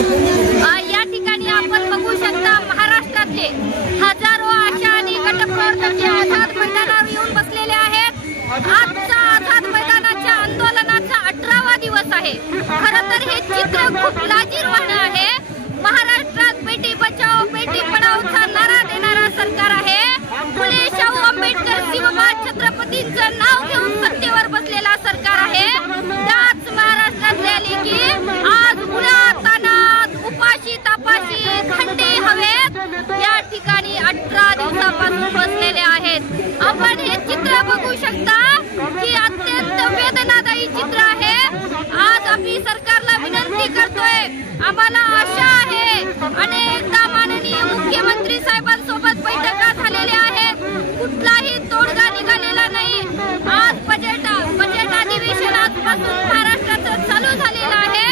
या ठिकाणी आपण बघू शकता महाराष्ट्रातले हजारो आशा आणि गटप्रवर्तक आझाद मैदानावर येऊन बसलेले आहेत। आजचा आझाद मैदानाच्या आंदोलनाचा 18वा दिवस आहे। खरं तर हे चित्र खूप लाजिरवाणं आहे। महाराष्ट्रात बेटी बचाओ बेटी पढाओचा नारा देणारा सरकार आहे। फुले शाहू आंबेडकर शिवबा छत्रपतींचं नाव घेऊन सत्तेवर बसलेला सरकार आहे। त्याच महाराष्ट्रातल्या लेकी आज उन्हातानात उपाशी तापाशी थंडी हवेत या ठिकाणी 18 दिवसापासून बसलेले आहेत। आपण हे चित्र बघू शकता की अत्यंत वेदनादायी चित्र आहे। आज आम्ही सरकारला विनंती करतोय, आम्हाला आशा आहे, अनेकदा माननीय मुख्यमंत्री साहेबांसोबत बैठका झालेल्या आहेत, कुठलाही तोडगा निघालेला नाही। आज बजेट अधिवेशन आजपासून महाराष्ट्रात चालू झालेलं आहे।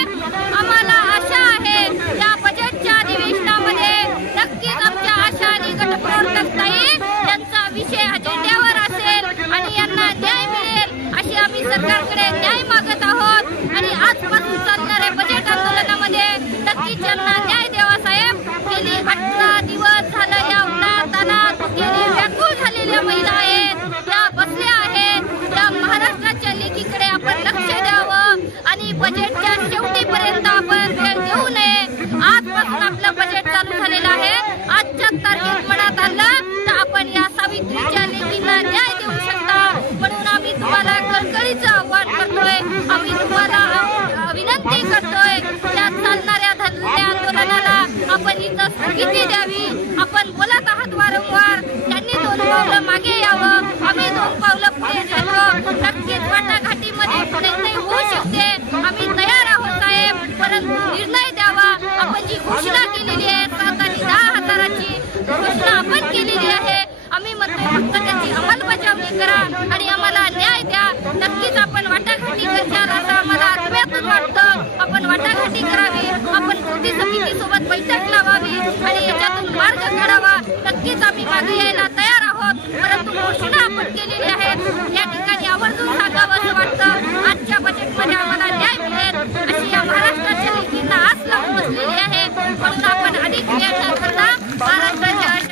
आम्हाला आशा आहे या बजेटच्या अधिवेशनामध्ये नक्कीच आमच्या आशा आणि गटप्रवर्तक ताई यांचा विषय अजेंड्यावर असेल आणि यांना न्याय मिळेल अशी आम्ही सरकारकडे न्याय मागत आहोत। आणि आजपासून चालणाऱ्या बजेट आंदोलनामध्ये नक्कीच यांना न्याय द्यावा साहेब। गेली 18 दिवस झालं या उन्हातानात व्याकुळ झालेल्या महिला आहेत, त्या बसल्या आहेत। त्या महाराष्ट्राच्या लेकीकडे आपण लक्ष द्यावं आणि बजेटच्या शेवटीपर्यंत आपण वेळ देऊ नये। आजपासून आपलं बजेट चालू झालेलं आहे। आजच्या तारखेत मनात आणलं तर आपण या सावित्रीच्या लेकींना न्याय देऊ शकता, म्हणून आम्ही तुम्हाला कळकळीचं आव्हान करतोय। आम्ही तुम्हाला विनंती करतोय या चालणाऱ्या आंदोलनाला आपण इथं स्थगिती द्यावी। आपण बोलत आहात वारंवार, त्यांनी 2 पावलं मागे यावं, आम्ही 2 पावलं पुढे जातो। नक्कीच वाटाघाटीमध्ये पुढे होऊ शकते, आम्ही तयार आहोत साहेब, परंतु निर्णय द्यावा। आपण जी घोषणा केलेली आहे 7 आणि 10 हजाराची घोषणा आपण केलेली आहे, आम्ही म्हणतो फक्त त्याची अंमलबजावणी करा आणि आम्हाला न्याय द्या। नक्कीच आपण वाटाघाटी करशाल असं आम्हाला आत्म्यातून वाटतं। आपण वाटाघाटी करावी, आपण कृती समितीसोबत बैठक लावावी आणि याच्यातून मार्ग काढावा। नक्कीच आम्ही मागे यायला तयार आहोत, परंतु